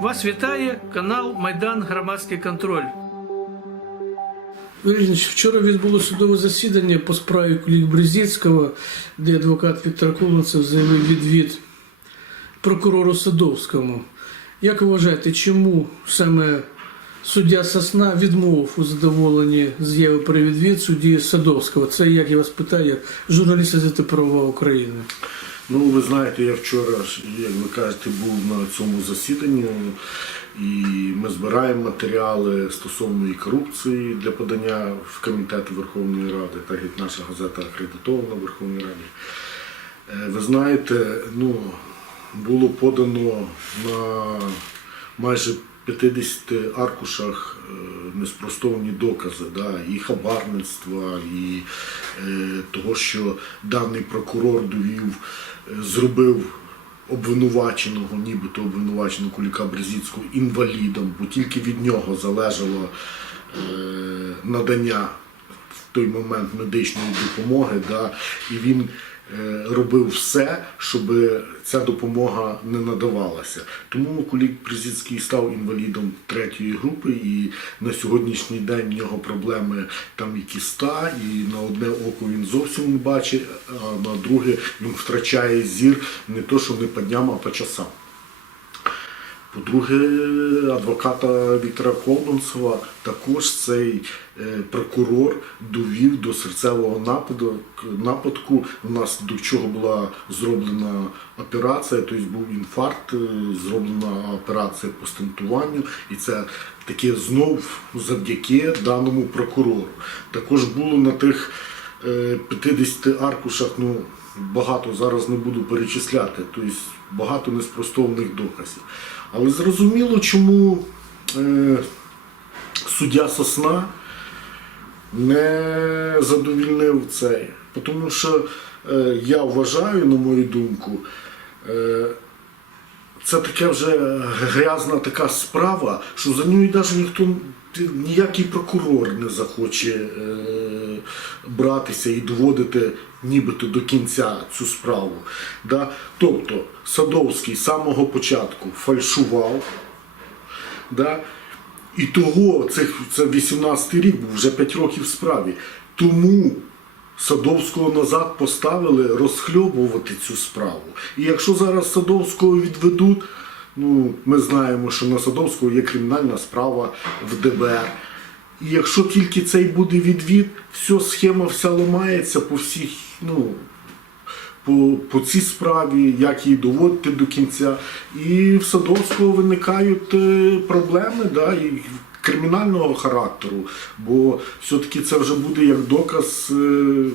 Вас вітає канал Майдан Громадський контроль. Вірніч, вчора відбулося судове засідання по справі Кулік Брезіцького, де адвокат Віктор Колонцев заявив відвід прокурору Садовському. Як вважаєте, чому саме суддя Сосна відмовив у задоволенні з'яви про відвід судді Садовського? Це як я вас питаю, як журналіст газети Правова Україна. Ну, ви знаєте, я вчора, як ви кажете, був на цьому засіданні, і ми збираємо матеріали стосовно і корупції для подання в комітет Верховної Ради, так як наша газета акредитована в Верховній Раді. Е, Ви знаєте, ну, було подано на майже 50 аркушах е, неспростовні докази, да, і хабарництва, і е, того, що даний прокурор довів, зробив обвинуваченого, нібито обвинуваченого Куліка Брезіцького інвалідом, бо тільки від нього залежало е, надання в той момент медичної допомоги, да, і він робив все, щоб ця допомога не надавалася. Тому Кулік Призіцький став інвалідом третьої групи, і на сьогоднішній день в нього проблеми там і кіста, і на одне око він зовсім не бачить, а на друге він втрачає зір не то, що не по дням, а по часам. По-друге, адвоката Віктора Колманцева також цей е, прокурор довів до серцевого нападу, нападку, внаслідок чого була зроблена операція, тобто був інфаркт, е, зроблена операція по стентуванню, і це таке знов завдяки даному прокурору. Також було на тих е, 50 аркушах, ну багато зараз не буду перечисляти, тобто багато неспростовних доказів. Але зрозуміло, чому е, суддя Сосна не задовільнив цей. Тому що е, я вважаю, на мою думку, е, це таке вже грязна така справа, що за нею навіть ніхто ніякий прокурор не захоче е, братися і доводити нібито до кінця цю справу. Да? Тобто Садовський з самого початку фальшував. Да? І того, це, це 18 рік був, вже 5 років в справі. Тому Садовського назад поставили розхльобувати цю справу. І якщо зараз Садовського відведуть, ну, ми знаємо, що на Садовського є кримінальна справа в ДБР. І якщо тільки цей буде відвід, все, схема вся ламається по всіх, ну, по, по цій справі, як її доводити до кінця. І в Садовського виникають е, проблеми, да, і кримінального характеру, бо все-таки це вже буде як доказ. е,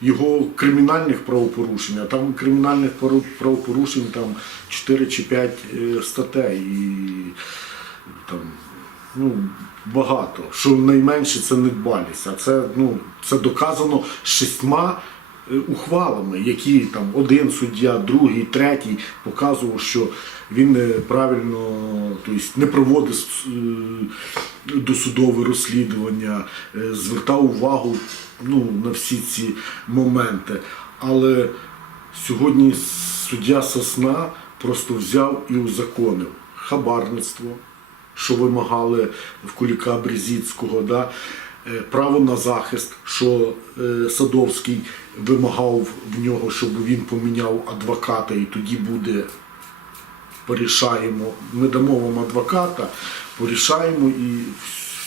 Його кримінальних правопорушень, а там кримінальних правопорушень там 4 чи 5 е, статей і там ну, багато. Що найменше це недбалість. А це, ну, це доказано шістьма ухвалами, які там один суддя, другий, третій показував, що він неправильно, тобто не проводив е, досудове розслідування, е, звертав увагу ну, на всі ці моменти. Але сьогодні суддя Сосна просто взяв і узаконив хабарництво, що вимагали в Куліка Брезіцького, да? Е, право на захист, що е, Садовський вимагав в нього, щоб він поміняв адвоката, і тоді буде порішаємо. Ми дамо вам адвоката, порішаємо і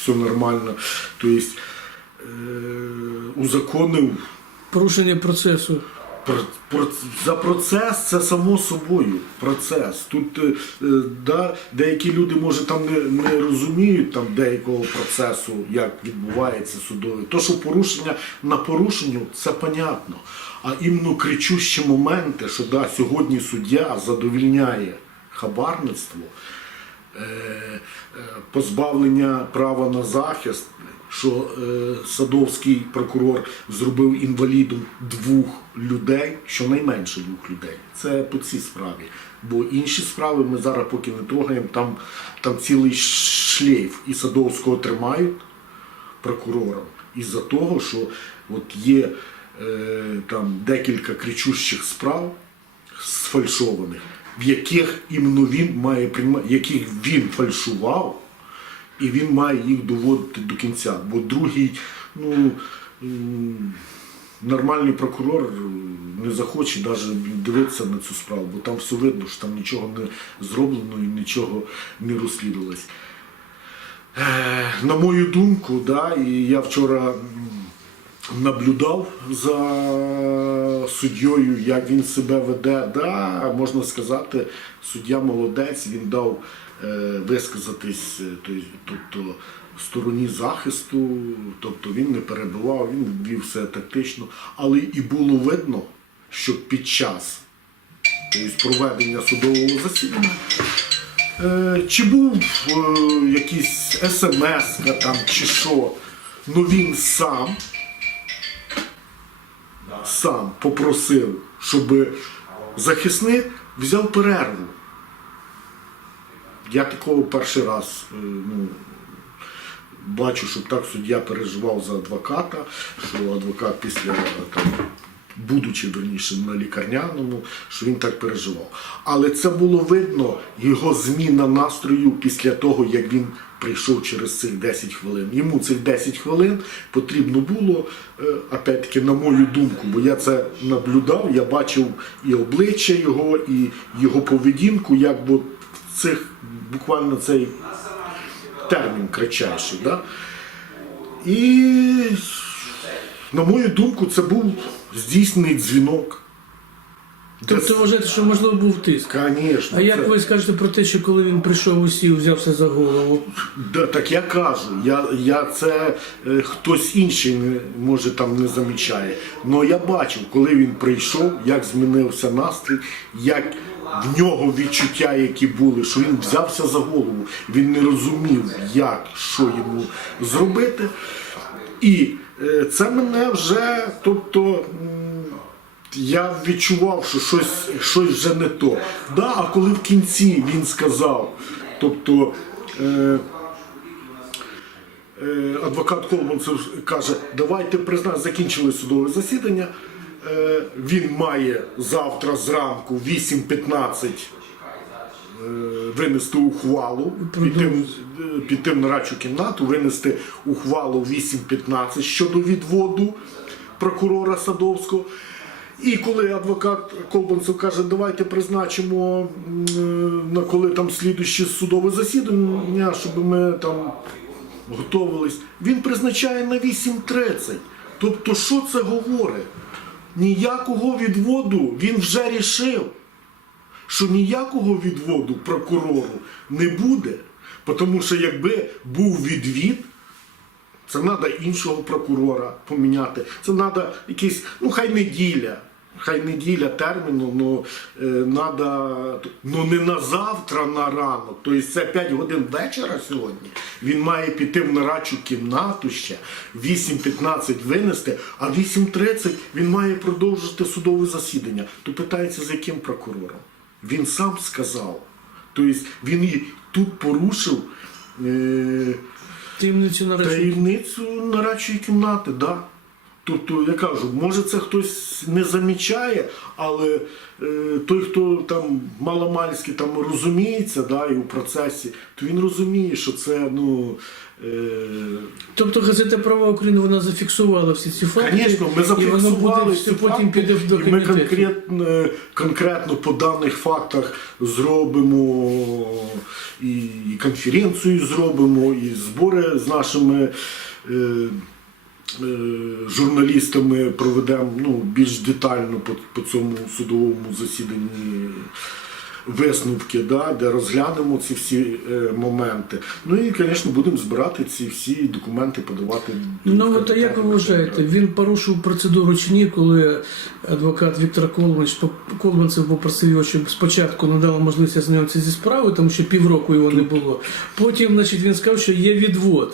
все нормально. Тобто е, узаконив Порушення процесу. За процес це само собою процес. Тут е, да, деякі люди може там не, не розуміють там деякого процесу, як відбувається судовий. То, що порушення на порушенню, це понятно. А іменно кричущі моменти, що да, сьогодні суддя задовільняє хабарництво, е, е, позбавлення права на захист, що е, Садовський прокурор зробив інвалідом двох людей, щонайменше двох людей. Це по цій справі. Бо інші справи ми зараз поки не трогаємо, там, там цілий шлейф і Садовського тримають прокурором із-за того, що от є е, там декілька кричущих справ сфальшованих, в яких іменно він має яких він фальшував, і він має їх доводити до кінця. Бо другий, ну. Нормальний прокурор не захоче навіть дивитися на цю справу, бо там все видно, що там нічого не зроблено і нічого не розслідувалось. Е, На мою думку, да, і я вчора наблюдав за суддєю, як він себе веде. Да, можна сказати, суддя молодець, він дав висказатись, е, тобто стороні захисту, тобто він не перебивав, він вів все тактично, але і було видно, що під час тобто, проведення судового засідання Е, Чи був е, якийсь смс там чи що, ну він сам, сам попросив, щоб захисник взяв перерву. Я такого перший раз ну, бачу, щоб так суддя переживав за адвоката, що адвокат після там, будучи верніше на лікарняному, що він так переживав. Але це було видно його зміна настрою після того, як він прийшов через цих 10 хвилин. Йому цих 10 хвилин потрібно було, е, опять-таки, на мою думку, бо я це наблюдав, я бачив і обличчя його, і його поведінку, як в цих буквально цей термін кричавший, Да? І на мою думку, це був здійснений дзвінок. Тобто вважаєте, що можливо був тиск. Звісно. А як ви скажете про те, що коли він прийшов усів, взявся за голову? Да, так я кажу, я, я це е, хтось інший не, може там не замічає. Але я бачив, коли він прийшов, як змінився настрій, як в нього відчуття, які були, що він взявся за голову, він не розумів, як, що йому зробити. І е, це мене вже, тобто. м, я відчував, що щось, щось вже не то. Да, а коли в кінці він сказав, тобто е, е, адвокат Колманцев каже, давайте признаємо, закінчили судове засідання. Е, він має завтра зранку в 8.15 е, винести ухвалу, піти, е, піти в нарадчу кімнату, винести ухвалу в 8.15 щодо відводу прокурора Садовського. І коли адвокат Колбанцев каже, давайте призначимо на коли там слідуще судове засідання, щоб ми там готувались, він призначає на 8.30. Тобто, що це говорить? Ніякого відводу він вже рішив що ніякого відводу прокурору не буде, тому що якби був відвід, це треба іншого прокурора поміняти. Це треба якийсь, ну хай неділя. Хай неділя терміну, ну треба, ну не на завтра, на ранок. Тобто це 5 годин вечора сьогодні. Він має піти в нарадчу кімнату ще, в 8.15 винести, а 8.30 він має продовжити судове засідання. То питається, з яким прокурором? Він сам сказав. Тобто він і тут порушив. Е-. Таємницю нарадчої кімнати, да. Тобто, я кажу, може це хтось не замічає, але е, той, хто там маломальськи там розуміється, да, і у процесі, то він розуміє, що це ну. Е, Тобто газета Права України вона зафіксувала всі ці факти. Звісно, ми і воно зафіксували буде ці потім піде до і ми конкретно, конкретно по даних фактах зробимо і, і конференцію зробимо, і збори з нашими е, е, журналістами проведемо ну, більш детально по, по цьому судовому засіданні. Висновки, да, де розглянемо ці всі е, моменти. Ну і, звісно, будемо збирати ці всі документи, подавати. Ну от як ви вважаєте, він порушив процедуру чи ні, коли адвокат Віктор Колмач Колманцев попросив його, щоб спочатку надали можливість ознайомитися зі справою, тому що півроку його не було. Потім, значить, він сказав, що є відвод.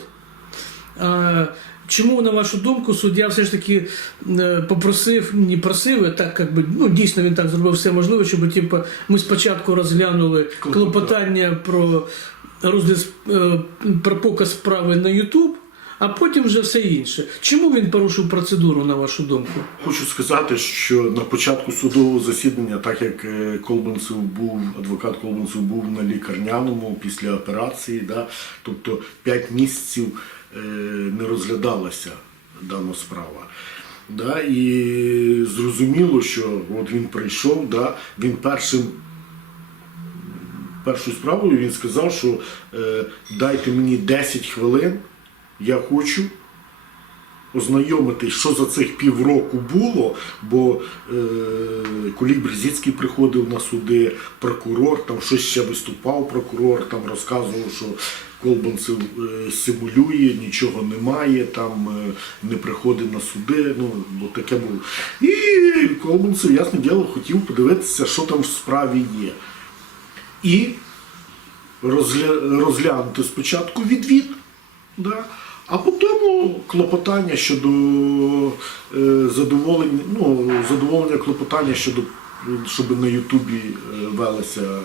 А, чому, на вашу думку, суддя все ж таки е, попросив, не просив, а так як би, ну дійсно він так зробив все можливе, щоб типу, ми спочатку розглянули клопотання про розгляд е, про показ справи на Ютуб. а потім вже все інше. Чому він порушив процедуру, на вашу думку? Хочу сказати, що на початку судового засідання, так як е, Колбанцев був, адвокат Колбанцев був на лікарняному після операції, да, тобто 5 місяців не розглядалася дана справа. Да, і зрозуміло, що от він прийшов, да, він першим першою справою він сказав, що е, дайте мені 10 хвилин, я хочу ознайомитись, що за цих півроку було, бо е, Кулік Брезіцький приходив на суди, прокурор, там щось ще виступав прокурор, там розказував, що Колбанцев е, симулює, нічого немає, там е, не приходить на суди. Ну, таке було. І Колбанцев, ясне діло, хотів подивитися, що там в справі є. І розгля... розглянути спочатку відвід, да? А потім клопотання щодо е, задоволення, ну, задоволення клопотання щодо, щоб на Ютубі е, велася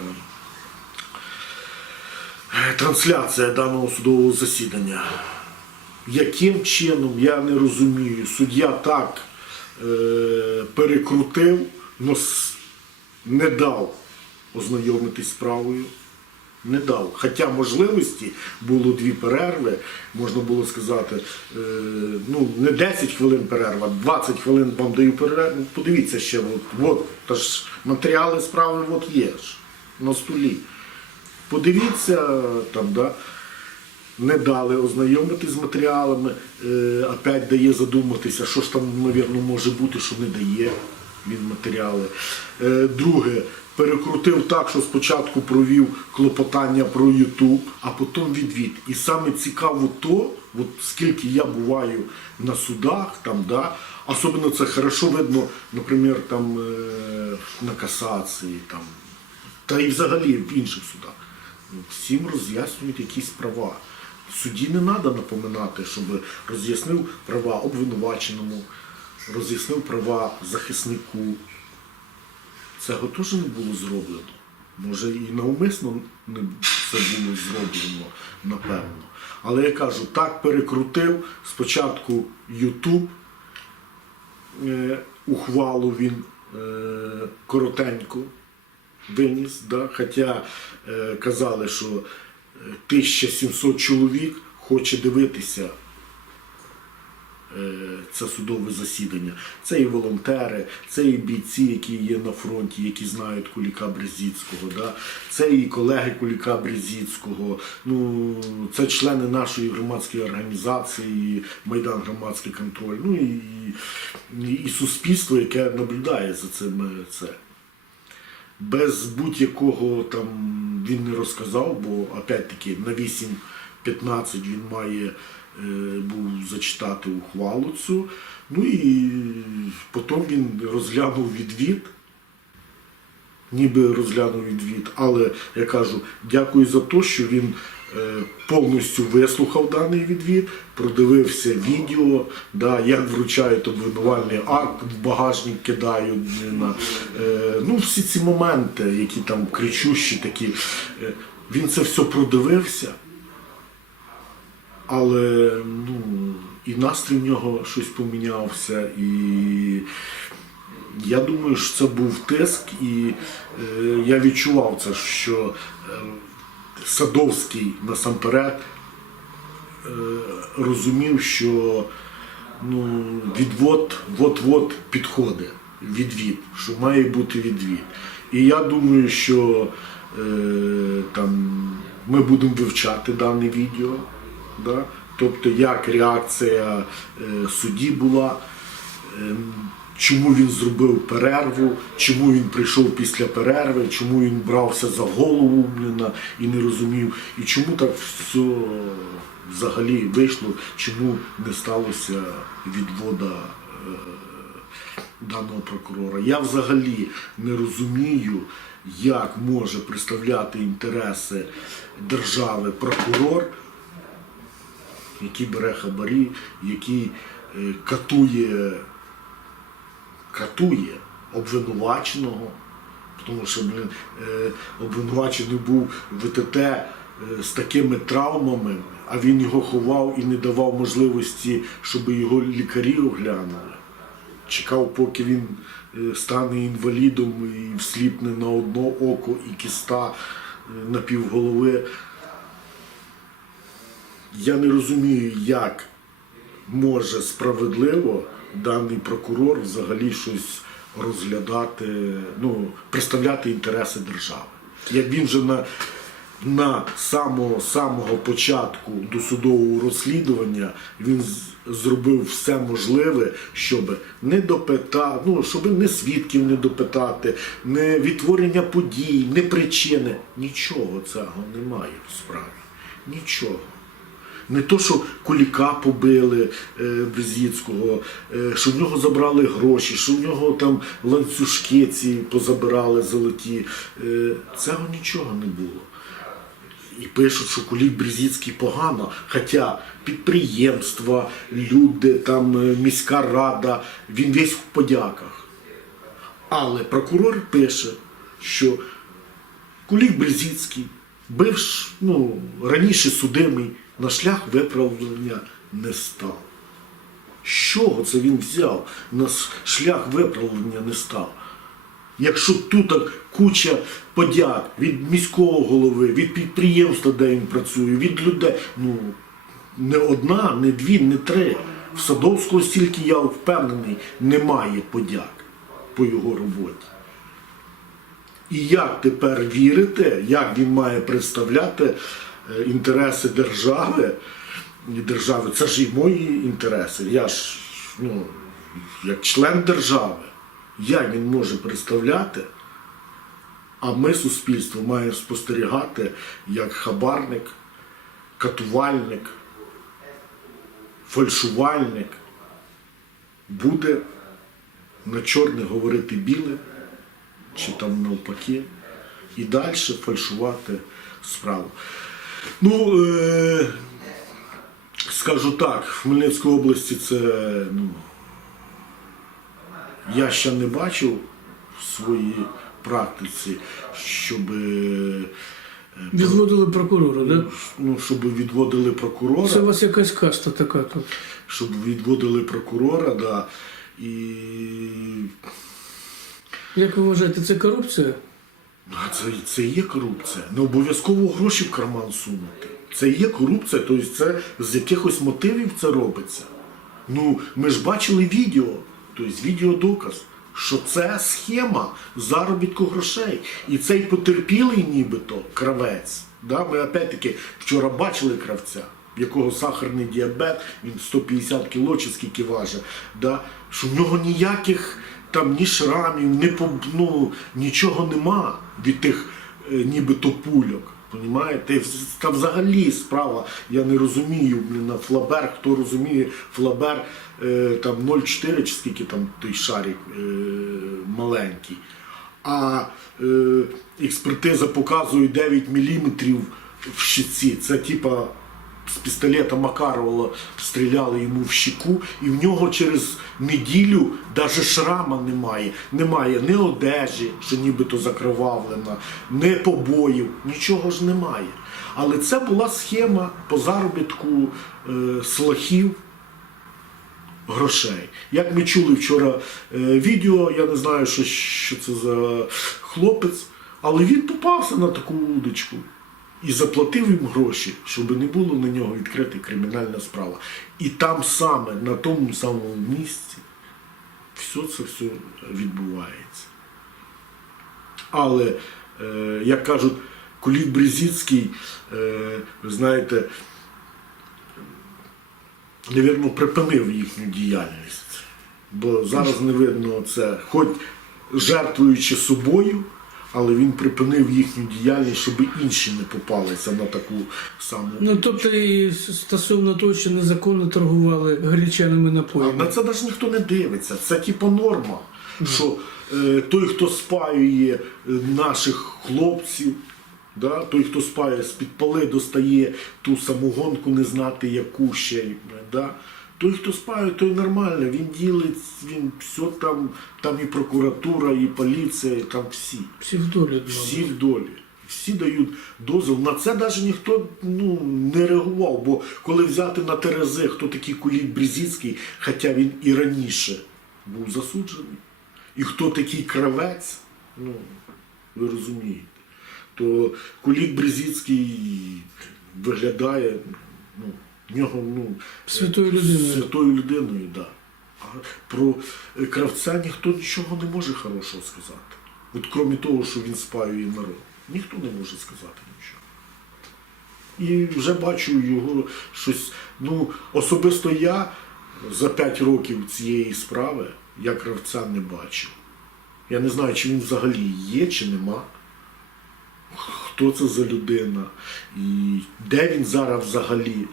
е, трансляція даного судового засідання. Яким чином, я не розумію. Суддя так перекрутив, но не дав ознайомитись справою. Не дав. Хоча можливості було дві перерви, можна було сказати, е, ну не 10 хвилин перерва, 20 хвилин вам даю перерву. Подивіться ще, от, от, та ж матеріали справи от є ж на столі. Подивіться там, да, не дали ознайомитись з матеріалами, е, опять дає задуматися, що ж там, мабуть, може бути, що не дає він матеріали. Е, друге, перекрутив так, що спочатку провів клопотання про Ютуб, а потім відвід. І саме цікаво то, от скільки я буваю на судах, там, да, особливо це хорошо видно, наприклад, там, е, на касації, там, та і взагалі в інших судах. Всім роз'яснюють якісь права. Суді не треба напоминати, щоб роз'яснив права обвинуваченому, роз'яснив права захиснику. Цього теж не було зроблено. Може і навмисно не це було зроблено, напевно. Але я кажу, так перекрутив спочатку Ютуб, е, ухвалу він е, коротенько виніс, да? хоча е, казали, що е, 1700 чоловік хоче дивитися е, це судове засідання. Це і волонтери, це і бійці, які є на фронті, які знають Куліка Брезіцького, да? це і колеги Куліка Брезіцького, ну, це члени нашої громадської організації, Майдан Громадський контроль, ну і, і, і суспільство, яке наблюдає за цим. е, Це без будь-якого там він не розказав, бо опять-таки на 8.15 він має е, був зачитати ухвалу цю. Ну і потім він розглянув відвід. Ніби розглянув відвід, але я кажу, дякую за те, що він е, повністю вислухав даний відвід, продивився відео, да, як вручають обвинувальний акт, в багажник кидають. На, е, ну, всі ці моменти, які там кричущі такі. Е, він це все продивився, але ну, і настрій в нього щось помінявся, і я думаю, що це був тиск, і е, я відчував це, що е, Садовський насамперед е, розумів, що ну, відвод от-от підходить, відвід, що має бути відвід. І я думаю, що е, там, ми будемо вивчати дане відео. Да? Тобто, як реакція е, судді була. Ем, Чому він зробив перерву, чому він прийшов після перерви, чому він брався за голову блін, і не розумів, і чому так все взагалі вийшло, чому не сталося відвода е, даного прокурора. Я взагалі не розумію, як може представляти інтереси держави прокурор, який бере хабарі, який е, катує катує обвинуваченого, тому що блін, е, обвинувачений був ВТТ е, з такими травмами, а він його ховав і не давав можливості, щоб його лікарі оглянули. Чекав, поки він стане інвалідом і всліпне на одно око і кіста на півголови. Я не розумію, як може справедливо даний прокурор взагалі щось розглядати, ну, представляти інтереси держави. Як він вже на, на самого, самого початку досудового розслідування він зробив все можливе, щоб не допитати, ну, щоб не свідків не допитати, не відтворення подій, не причини. Нічого цього немає в справі. Нічого. Не то, що Куліка побили е, Брезіцького, е, що в нього забрали гроші, що в нього там ланцюжки ці позабирали золоті. Е, цього нічого не було. І пишуть, що Кулік Брезіцький погано, хоча підприємства, люди, там міська рада, він весь в подяках. Але прокурор пише, що Кулік Брезіцький, бивш, ну, раніше судимий, на шлях виправлення не став. З чого це він взяв? На шлях виправлення не став. Якщо тут куча подяк від міського голови, від підприємства, де він працює, від людей, ну не одна, не дві, не три. В Садовського стільки я впевнений, немає подяк по його роботі. І як тепер вірити, як він має представляти інтереси держави, держави, це ж і мої інтереси. Я ж ну, як член держави, як він може представляти, а ми, суспільство, маємо спостерігати як хабарник, катувальник, фальшувальник буде на чорне говорити біле чи там навпаки, і далі фальшувати справу. Ну, е, скажу так, в Хмельницькій області це ну, я ще не бачив в своїй практиці, щоб, е, Відводили прокурора, да? ну, щоб відводили прокурора. Це у вас якась каста така тут. щоб відводили прокурора, да, і Як ви вважаєте, це корупція? А це, це є корупція. Не обов'язково гроші в карман сунути. Це є корупція, тобто це з якихось мотивів це робиться. Ну, ми ж бачили відео, тобто відеодоказ, що це схема заробітку грошей. І цей потерпілий нібито кравець. Да? Ми опять-таки вчора бачили кравця, в якого сахарний діабет, він 150 кіло чи скільки важить, да? що в нього ніяких там ні шрамів, ні ну, нічого нема від тих е, нібито пульок. Понімаєте? Та взагалі справа, я не розумію, блін, на флабер, хто розуміє, флабер е, там 0,4 чи скільки там той шарик е, маленький. А е, експертиза показує 9 мм в щиці. Це типа з пістолета Макарова стріляли йому в щеку, і в нього через неділю навіть шрама немає. Немає ні одежі, що нібито закривавлена, ні побоїв, нічого ж немає. Але це була схема по заробітку е, слахів грошей. Як ми чули вчора е, відео, я не знаю, що, що це за хлопець, але він попався на таку удочку і заплатив їм гроші, щоб не було на нього відкрита кримінальна справа. І там саме, на тому самому місці, все це все відбувається. Але, е, як кажуть, Кулік Брезіцький, е, ви знаєте, невірно, припинив їхню діяльність. Бо зараз не видно це, хоч жертвуючи собою, але він припинив їхню діяльність, щоб інші не попалися на таку саму. Ну тобто і стосовно того, що незаконно торгували гречаними напоями. на це навіть ніхто не дивиться. Це типу норма. Що е, той, хто спаює е, наших хлопців, да, той, хто спаює з-під поли, достає ту самогонку, не знати яку ще. Да. Той, хто спаює, той нормально, він ділить, він все там, там і прокуратура, і поліція, і там всі. Всі в долі. Всі в долі. Всі дають дозвіл. На це навіть ніхто ну, не реагував. Бо коли взяти на Терези, хто такий Кулік Брізіцький, хоча він і раніше був засуджений, і хто такий кравець, ну, ви розумієте, то Кулік Брізіцький виглядає, ну, в нього, ну, Святою людиною. Святою людиною. Да. А про е, кравця ніхто нічого не може хорошого сказати. От крім того, що він спаює народ. Ніхто не може сказати нічого. І вже бачу його щось. Ну, особисто я за 5 років цієї справи я кравця не бачив. Я не знаю, чи він взагалі є, чи нема. Хто це за людина? І де він зараз взагалі?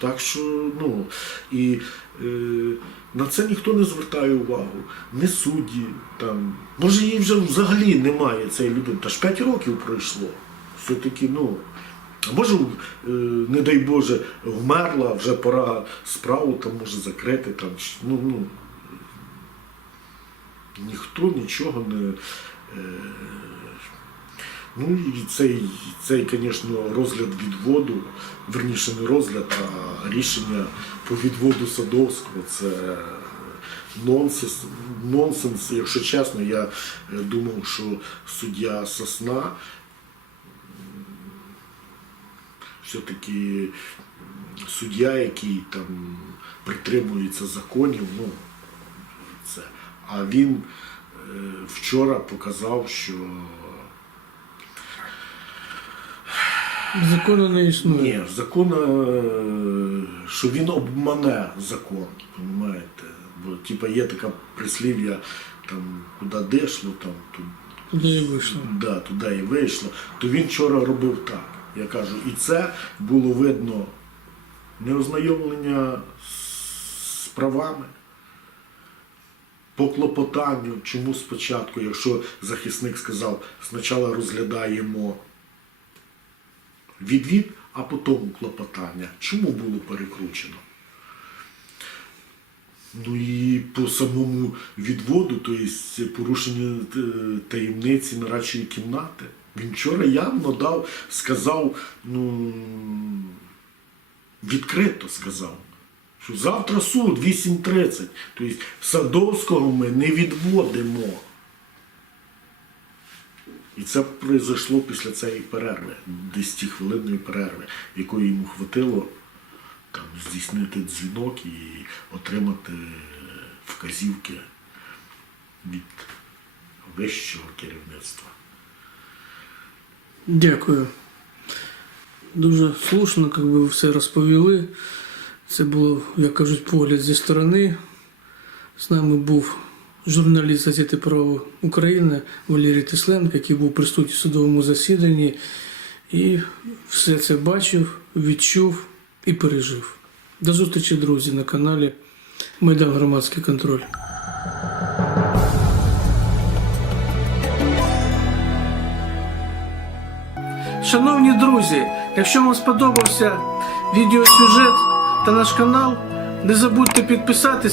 Так що, ну, і е, на це ніхто не звертає увагу. Не судді там. Може, її вже взагалі немає цієї людини. Та ж 5 років пройшло. Все-таки, ну. А може, е, не дай Боже, вмерла, вже пора справу там може закрити. Там, ну, ну, ніхто нічого не. Е, Ну і цей, цей, звісно, розгляд відводу, верніше не розгляд, а рішення по відводу Садовського це нонсенс. нонсенс. Якщо чесно, я е, думав, що суддя Сосна все-таки суддя, який там притримується законів, ну, це. А він е, вчора показав, що Закону не існує. Ні, закон, е, що він обмане закон, розумієте? Бо типа є така прислів'я, там, куди дійшло, там, тут, Туди і вийшло. да, туди і вийшло, то він вчора робив так. Я кажу, і це було видно неознайомлення з правами. По клопотанню, чому спочатку, якщо захисник сказав, спочатку розглядаємо відвід, а потім клопотання. Чому було перекручено? Ну і по самому відводу, тобто порушення е, таємниці нарадчої кімнати. Він вчора явно дав, сказав, ну відкрито сказав, що завтра суд 8.30. Тобто Садовського ми не відводимо. І це произошло після цієї перерви, 10-хвилинної перерви, якої йому хватило там, здійснити дзвінок і отримати вказівки від вищого керівництва. Дякую. Дуже слушно, як ви все розповіли. Це було, як кажуть, погляд зі сторони. З нами був журналіст газети Право України Валерій Тисленко, який був присутній в судовому засіданні і все це бачив, відчув і пережив. До зустрічі, друзі, на каналі Майдан Громадський контроль. Шановні друзі, якщо вам сподобався відеосюжет та наш канал, не забудьте підписатися.